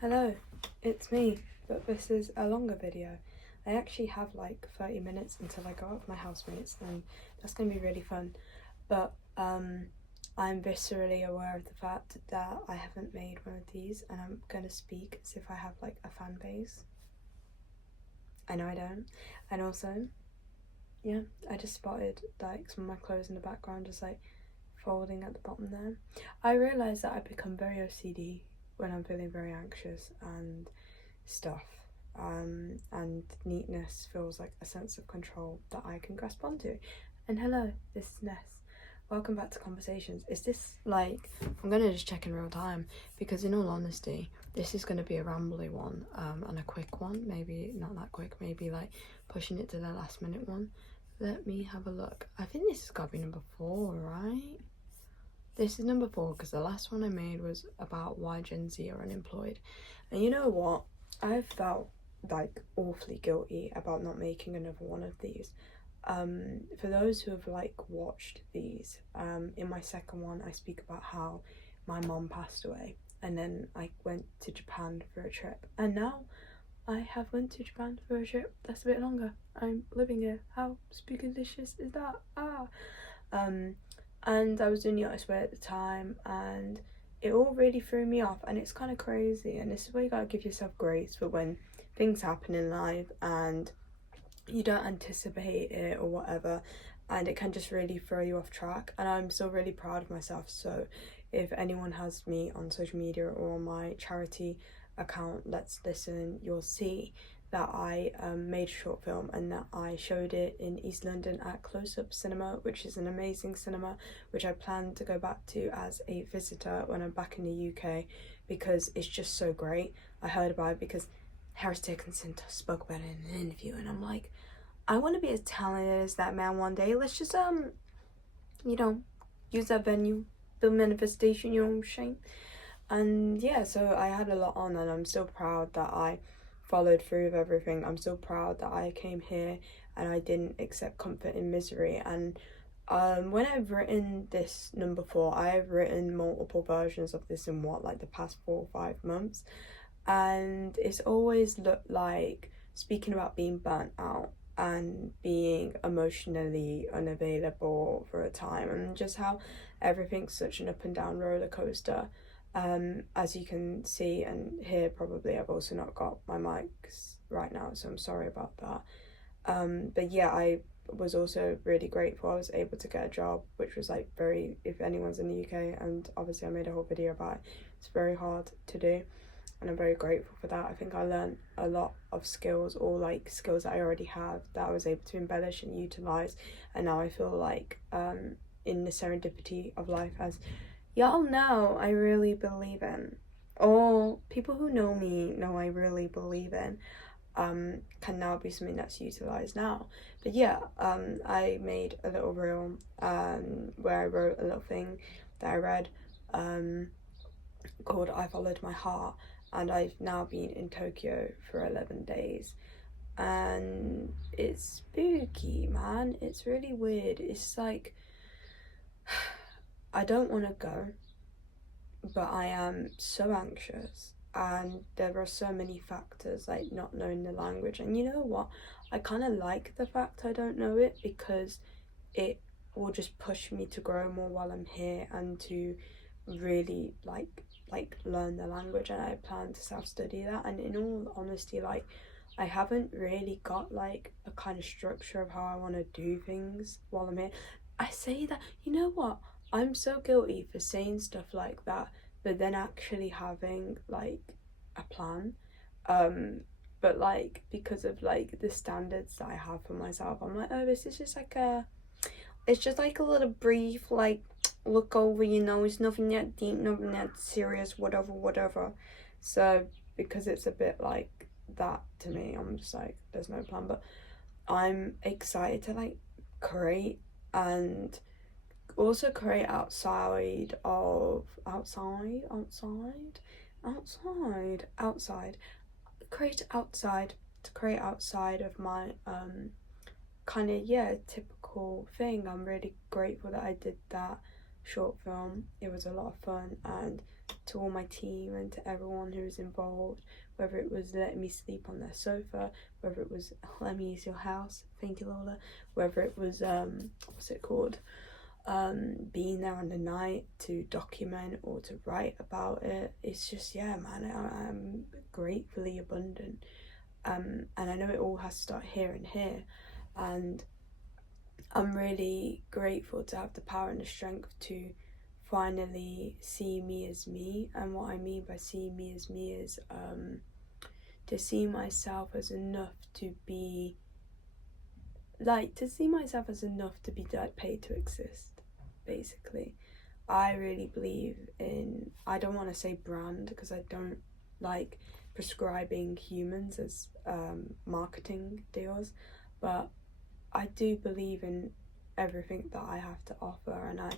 Hello, it's me, but this is a longer video. I actually have like 30 minutes until I go out with my housemates and that's going to be really fun, but I'm viscerally aware of the fact that I haven't made one of these and I'm going to speak as if I have like a fan base. I know I don't. And also, yeah, I just spotted like some of my clothes in the background just like folding at the bottom there. I realised that I've become very OCD when I'm feeling very anxious and stuff, and neatness feels like a sense of control that I can grasp onto. And hello, this is Ness. Welcome back to Conversations. Is this like, I'm gonna just check in real time because in all honesty this is gonna be a rambly one and a quick one, maybe not that quick, maybe like pushing it to the last minute one. Let me have a look. I think this has got to be number 4, right? This is number 4 because the last one I made was about why Gen Z are unemployed. And you know what? I've felt like awfully guilty about not making another one of these. For those who have like watched these, in my second one I speak about how my mom passed away and then I went to Japan for a trip, and now I have went to Japan for a trip that's a bit longer. I'm living here. How spookalicious is that? And I was doing Yacht Way at the time and it all really threw me off, and it's kind of crazy, and this is where you gotta give yourself grace for when things happen in life and you don't anticipate it or whatever, and it can just really throw you off track. And I'm still really proud of myself, so if anyone has me on social media or on my charity account, Let's Listen, you'll see that I made a short film and that I showed it in East London at Close Up Cinema, which is an amazing cinema which I plan to go back to as a visitor when I'm back in the UK because it's just so great. I heard about it because Harris Dickinson spoke about it in an interview, and I'm like, I want to be as talented as that man one day. Let's just you know, use that venue, build manifestation, you know what I'm saying? And yeah, so I had a lot on and I'm still proud that I followed through with everything. I'm still proud that I came here and I didn't accept comfort in misery. And when I've written this number 4, I've written multiple versions of this in like the past 4 or 5 months, and it's always looked like speaking about being burnt out and being emotionally unavailable for a time, and just how everything's such an up and down roller coaster. As you can see and hear, probably I've also not got my mics right now, so I'm sorry about that. But yeah, I was also really grateful I was able to get a job, which was like very, if anyone's in the UK, and obviously I made a whole video about it, it's very hard to do, and I'm very grateful for that. I think I learned a lot of skills, or like skills that I already have, that I was able to embellish and utilize, and now I feel like in the serendipity of life, as y'all know I really believe in, all people who know me know I really believe in, can now be something that's utilized now. But yeah, I made a little reel where I wrote a little thing that I read called I Followed My Heart, and I've now been in Tokyo for 11 days and it's spooky, man. It's really weird. It's like I don't want to go, but I am so anxious, and there are so many factors, like not knowing the language. And you know what, I kind of like the fact I don't know it because it will just push me to grow more while I'm here and to really like learn the language, and I plan to self-study that. And in all honesty, like I haven't really got like a kind of structure of how I want to do things while I'm here. I say that, you know what, I'm so guilty for saying stuff like that but then actually having like a plan, but like because of like the standards that I have for myself, I'm like, oh, this is just like it's just like a little brief like look over, you know, it's nothing that deep, nothing that serious, whatever. So because it's a bit like that to me, I'm just like, there's no plan. But I'm excited to like create, and also create outside create outside of my kind of, yeah, typical thing. I'm really grateful that I did that short film. It was a lot of fun, and to all my team and to everyone who was involved, whether it was letting me sleep on their sofa, whether it was let me use your house, thank you Lola, whether it was what's it called, being there on the night to document or to write about it. It's just, yeah man, I'm gratefully abundant, and I know it all has to start here and here, and I'm really grateful to have the power and the strength to finally see me as me. And what I mean by seeing me as me is to see myself as enough to be like paid to exist, basically. I really believe in, I don't want to say brand because I don't like prescribing humans as marketing deals, but I do believe in everything that I have to offer, and I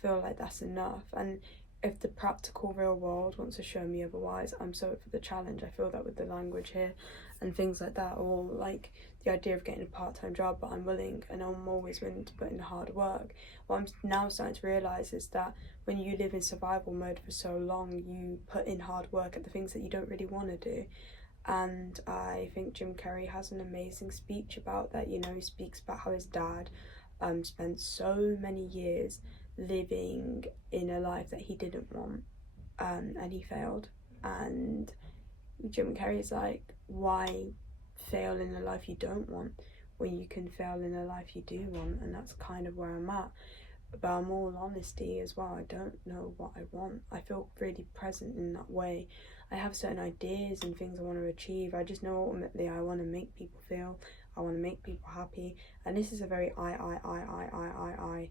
feel like that's enough. And if the practical real world wants to show me otherwise, I'm so up for the challenge. I feel that with the language here and things like that, or like the idea of getting a part-time job, but I'm willing and I'm always willing to put in the hard work. What I'm now starting to realise is that when you live in survival mode for so long, you put in hard work at the things that you don't really want to do. And I think Jim Carrey has an amazing speech about that. You know, he speaks about how his dad spent so many years living in a life that he didn't want, and he failed. And Jim Carrey's like, why fail in a life you don't want when you can fail in a life you do want? And that's kind of where I'm at. But in all honesty as well, I don't know what I want. I feel really present in that way. I have certain ideas and things I want to achieve. I just know ultimately I want to make people feel, I want to make people happy. And this is a very I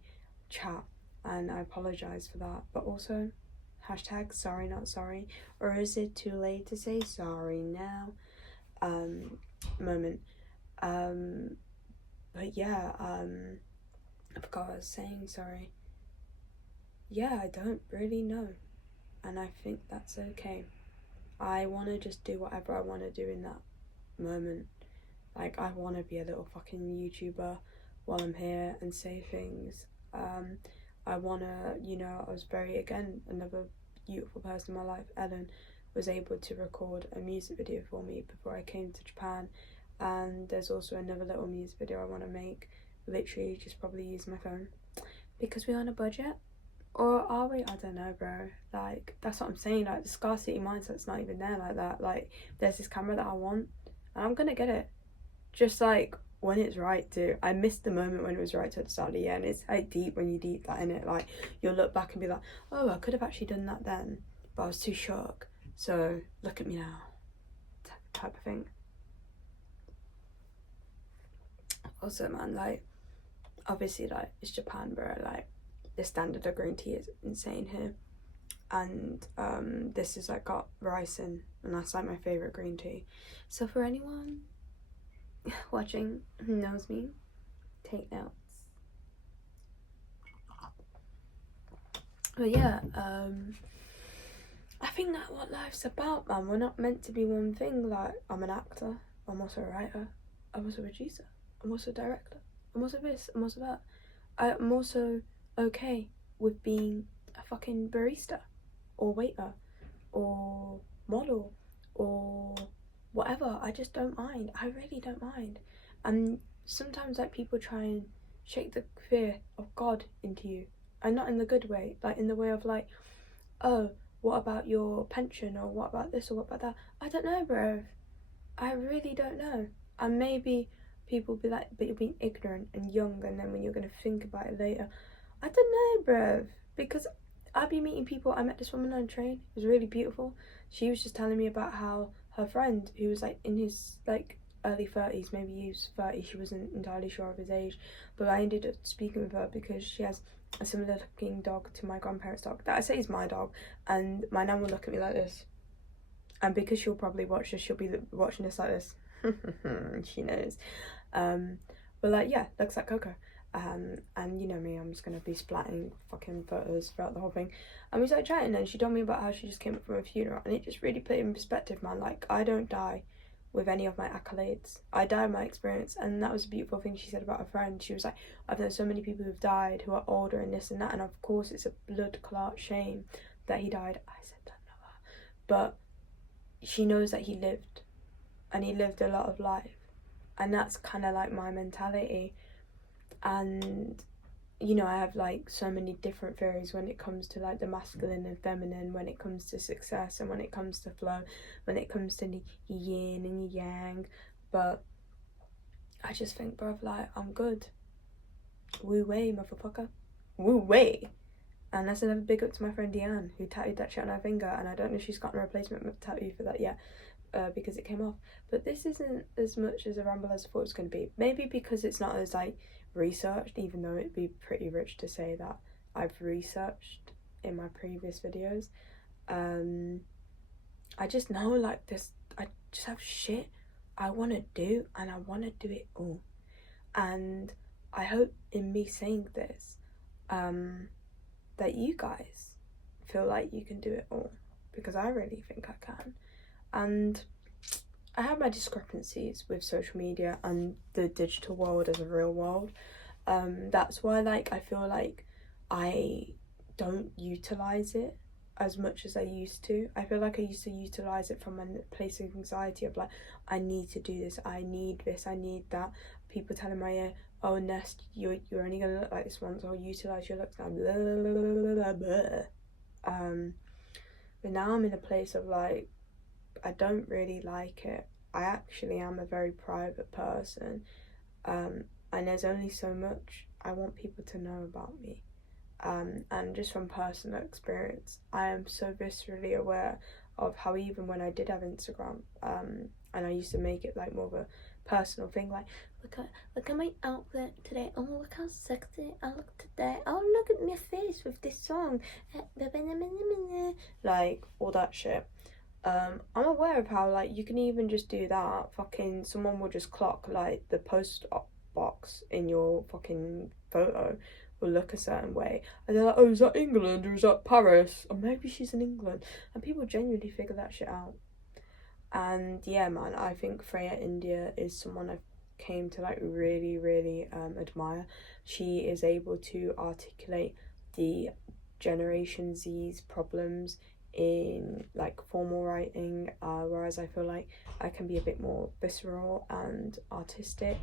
chat, and I apologise for that. But also, hashtag sorry not sorry, or is it too late to say sorry now? Moment. But yeah, I forgot what I was saying, sorry. Yeah, I don't really know, and I think that's okay. I want to just do whatever I want to do in that moment. Like, I want to be a little fucking YouTuber while I'm here and say things. I want to, you know, I was very, again, another beautiful person in my life, Ellen, was able to record a music video for me before I came to Japan. And there's also another little music video I want to make, literally just probably use my phone. Because we're on a budget. Or are we? I don't know, bro. Like, that's what I'm saying. Like, the scarcity mindset's not even there like that. Like, there's this camera that I want, and I'm gonna get it. Just like when it's right to. I missed the moment when it was right to at the start of the year, and it's like deep when you deep that in it. Like, you'll look back and be like, oh, I could have actually done that then, but I was too shook. So look at me now, type of thing. Also, man, like, obviously, like, it's Japan, bro. Like, the standard of green tea is insane here, and this is like got rice in, and that's like my favorite green tea. So for anyone watching who knows me, take notes. But yeah, I think that's what life's about, man. We're not meant to be one thing. Like, I'm an actor, I'm also a writer, I'm also a producer, I'm also a director, I'm also this, I'm also that. I'm also okay with being a fucking barista or waiter or model or whatever. I just don't mind. I really don't mind. And sometimes like people try and shake the fear of God into you, and not in the good way, like in the way of like, oh, what about your pension, or what about this, or what about that? I don't know, bro. I really don't know. And maybe people be like, but you're being ignorant and young, and then when you're gonna think about it later, I don't know, bruv, because I'd be meeting people. I met this woman on a train. It was really beautiful. She was just telling me about how her friend, who was like in his like early 30s, maybe he was 30, she wasn't entirely sure of his age, but I ended up speaking with her because she has a similar looking dog to my grandparents' dog that I say is my dog, and my nan will look at me like this, and because she'll probably watch this, she'll be watching this like this. She knows. But like, yeah, looks like Coco. And you know me, I'm just gonna be splatting fucking photos throughout the whole thing. And we started chatting, and she told me about how she just came up from a funeral, and it just really put it in perspective, man. Like, I don't die with any of my accolades. I die with my experience, and that was a beautiful thing she said about her friend. She was like, I've known so many people who've died who are older and this and that, and of course it's a blood clot shame that he died. I said that but she knows that he lived, and he lived a lot of life, and that's kind of like my mentality. And you know, I have like so many different theories when it comes to like the masculine and feminine, when it comes to success, and when it comes to flow, when it comes to the yin and yang. But I just think, bruv, like, I'm good. Woo way, motherfucker. Woo way. And that's another big up to my friend Deanne, who tattooed that shit on her finger, and I don't know if she's gotten a replacement tattoo for that yet, because it came off. But this isn't as much as a ramble as I thought it was going to be. Maybe because it's not as like researched, even though it'd be pretty rich to say that I've researched in my previous videos. I just know, like, this, I just have shit I want to do, and I want to do it all. And I hope in me saying this, that you guys feel like you can do it all, because I really think I can. And I have my discrepancies with social media and the digital world as a real world. That's why, like, I feel like I don't utilize it as much as I used to. I feel like I used to utilize it from a place of anxiety of like, I need to do this, I need this, I need that. People telling my ear, oh, Ness, you're only gonna look like this once, or utilize your looks now, blah, blah, blah, blah, blah. But now I'm in a place of like, I don't really like it. I actually am a very private person, and there's only so much I want people to know about me. And just from personal experience, I am so viscerally aware of how even when I did have Instagram, and I used to make it like more of a personal thing, like, look at my outfit today, oh look how sexy I look today, oh look at my face with this song, like all that shit. I'm aware of how like you can even just do that, fucking someone will just clock like the post box in your fucking photo will look a certain way, and they're like, oh, is that England or is that Paris, or maybe she's in England, and people genuinely figure that shit out. And yeah, man, I think Freya India is someone I've came to like really, really admire. She is able to articulate the Generation Z's problems in like formal writing, whereas I feel like I can be a bit more visceral and artistic,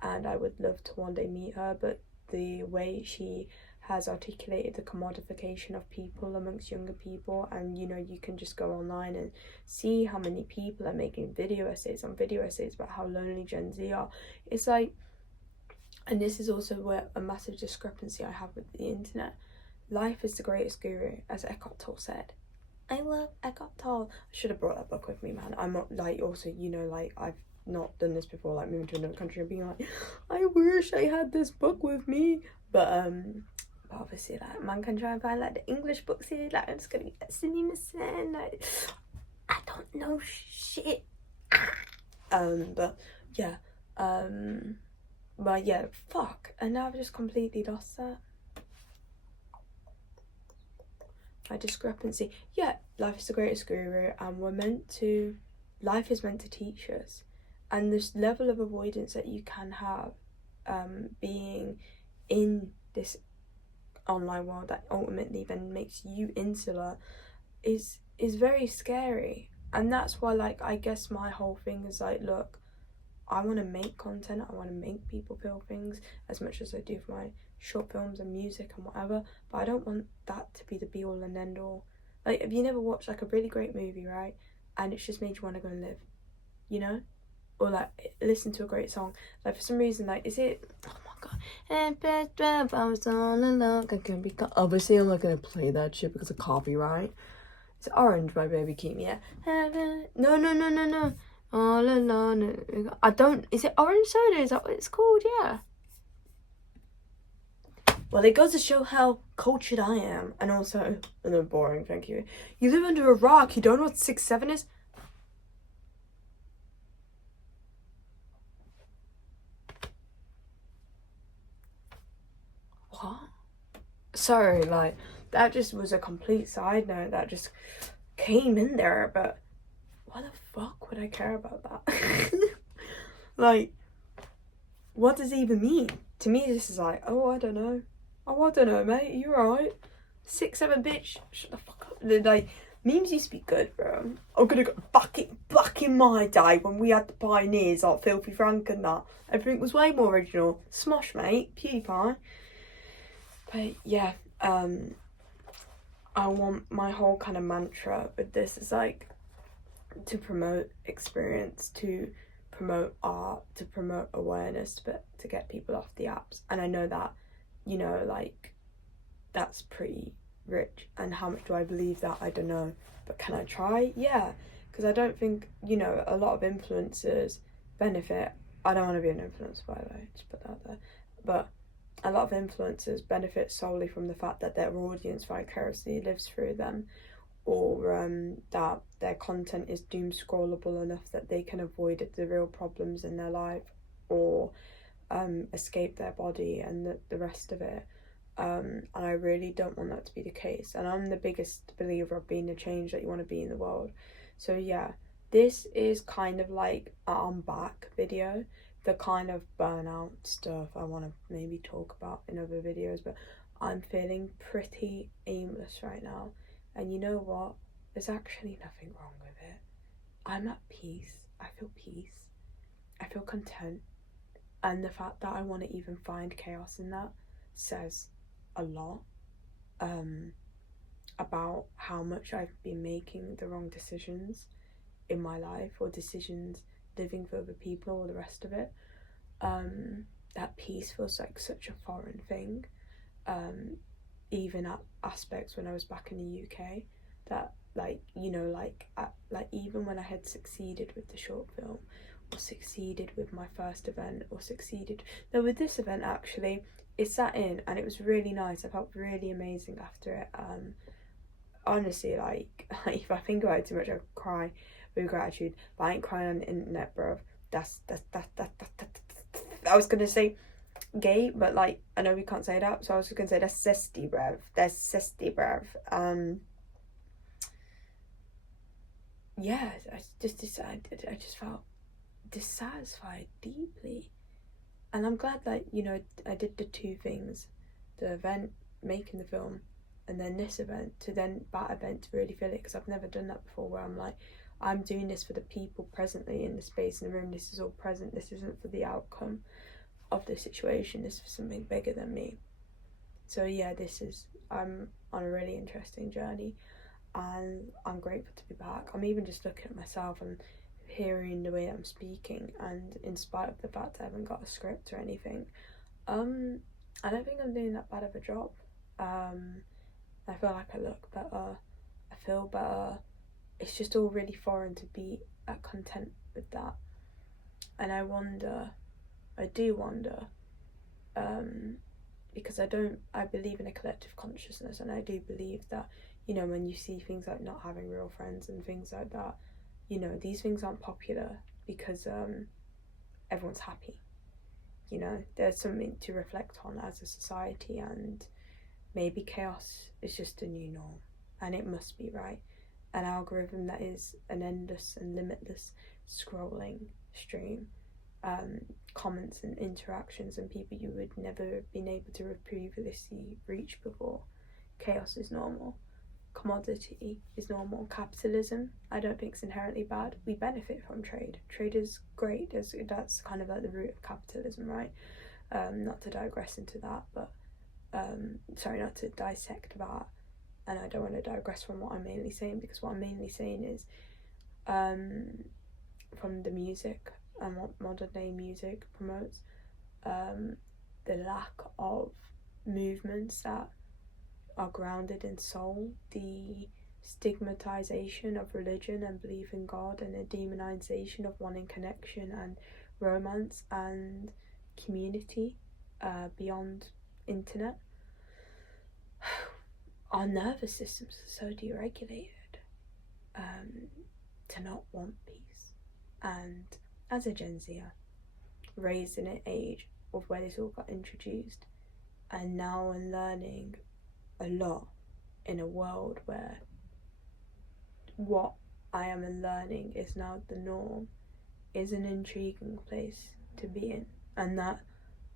and I would love to one day meet her. But the way she has articulated the commodification of people amongst younger people, and you know, you can just go online and see how many people are making video essays on video essays about how lonely Gen Z are. It's like, and this is also where a massive discrepancy I have with the internet. Life is the greatest guru, as Eckhart Tolle said. I love Eckhart Tolle. I should have brought that book with me, man. I'm not like, also, you know, like, I've not done this before, like moving to another country and being like, I wish I had this book with me. But obviously, like, man can try and find like the English books here, like, I'm just gonna get cinema, like, I don't know shit. But yeah, fuck, and now I've just completely lost that. My discrepancy. Yeah, life is the greatest guru, and life is meant to teach us. And this level of avoidance that you can have, being in this online world that ultimately then makes you insular, is very scary. And that's why, like, I guess my whole thing is like, look, I want to make content, I want to make people feel things as much as I do for my short films and music and whatever, but I don't want that to be the be all and end all. Like, have you never watched like a really great movie, right, and it's just made you want to go and live, you know? Or like listen to a great song, like for some reason, like, is it, oh my god, I was all alone, I can be obviously I'm not gonna play that shit because of copyright. It's Orange, My Baby Keep Me, yeah. No, all alone. I don't, is it Orange Soda, is that what it's called? Yeah. Well, it goes to show how cultured I am, and also, and they're boring, thank you. You live under a rock, you don't know what 6'7" is? What? Sorry, like, that just was a complete side note that just came in there, but why the fuck would I care about that? Like, what does it even mean? To me, this is like, oh, I don't know. Oh, I don't know, mate. You alright? 6'7" bitch. Shut the fuck up. Like, Memes used to be good, bro. I'm gonna go back in my day when we had the pioneers like Filthy Frank and that. Everything was way more original. Smosh, mate, PewDiePie. But yeah, I want my whole kind of mantra with this is like to promote experience, to promote art, to promote awareness, but to get people off the apps. And I know that, you know, like that's pretty rich, and how much do I believe that? I don't know, but can I try? Yeah, because I don't think, you know, a lot of influencers benefit. I don't want to be an influencer, by the way, just put that out there, but a lot of influencers benefit solely from the fact that their audience vicariously lives through them, or that their content is doom scrollable enough that they can avoid the real problems in their life, or escape their body and the rest of it. And I really don't want that to be the case. And I'm the biggest believer of being the change that you want to be in the world. So yeah, this is kind of like an I'm back video. The kind of burnout stuff I want to maybe talk about in other videos, but I'm feeling pretty aimless right now. And you know what? There's actually nothing wrong with it. I'm at peace. I feel peace. I feel content. And the fact that I want to even find chaos in that says a lot about how much I've been making the wrong decisions in my life, or decisions living for other people, or the rest of it. That peace feels like such a foreign thing, even at aspects when I was back in the UK, that like, you know, like even when I had succeeded with the short film, or succeeded with my first event, or succeeded, no, with this event actually, it sat in and it was really nice. I felt really amazing after it. Honestly, like if I think about it too much, I'll cry with gratitude. But I ain't crying on the internet, bro. That's I was gonna say gay, but like I know we can't say that, so I was just gonna say that's zesty, bruv. That's zesty, bruv. Yeah, I just decided. I just felt dissatisfied deeply. And I'm glad that, you know, I did the two things, the event, making the film, and then this event, to then that event to really feel it, because I've never done that before, where I'm like, I'm doing this for the people presently in the space in the room. This is all present. This isn't for the outcome of the situation. This is for something bigger than me. So yeah, I'm on a really interesting journey, and I'm grateful to be back. I'm even just looking at myself and hearing the way I'm speaking, and in spite of the fact I haven't got a script or anything, I don't think I'm doing that bad of a job. I feel like I look better, I feel better. It's just all really foreign to be content with that. And I do wonder, because I believe in a collective consciousness, and I do believe that, you know, when you see things like not having real friends and things like that, you know, these things aren't popular because everyone's happy. You know, there's something to reflect on as a society, and maybe chaos is just a new norm, and it must be, right? An algorithm that is an endless and limitless scrolling stream, comments and interactions, and people you would never have been able to have previously reached before. Chaos is normal. Commodity is normal. Capitalism, I don't think, is inherently bad. We benefit from trade. Trade is great. That's kind of like the root of capitalism, right? Not to digress into that, but sorry, not to dissect that. And I don't want to digress from what I'm mainly saying, because what I'm mainly saying is from the music and what modern day music promotes, the lack of movements that are grounded in soul, the stigmatization of religion and belief in God, and the demonization of wanting connection and romance and community beyond internet. Our nervous systems are so deregulated to not want peace. And as a Gen Zer, raised in an age of where this all got introduced, and now I'm learning a lot in a world where what I am learning is now the norm, is an intriguing place to be in. And that,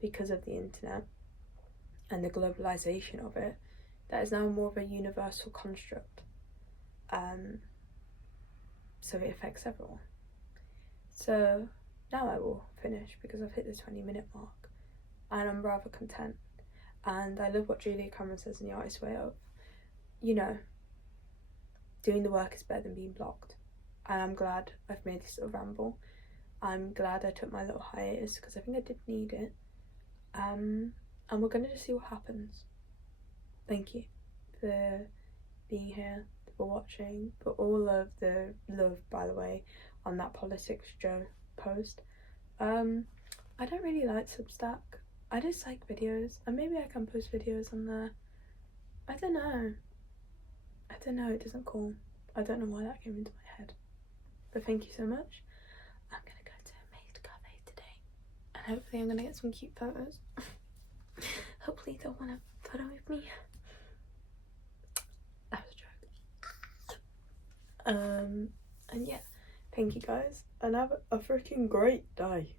because of the internet and the globalization of it, that is now more of a universal construct. so it affects everyone. So now I will finish because I've hit the 20-minute mark and I'm rather content. And I love what Julia Cameron says in The Artist's Way of, you know, doing the work is better than being blocked. And I'm glad I've made this little ramble. I'm glad I took my little hiatus because I think I did need it. And we're going to just see what happens. Thank you for being here, for watching, for all of the love, by the way, on that Politics Joe post. I don't really like Substack. I just like videos, and maybe I can post videos on there. I don't know, it doesn't call. I don't know why that came into my head. But thank you so much. I'm gonna go to a maid cafe today, and hopefully I'm gonna get some cute photos. Hopefully they'll want a photo with me. That was a joke. And yeah, thank you guys, and have a freaking great day.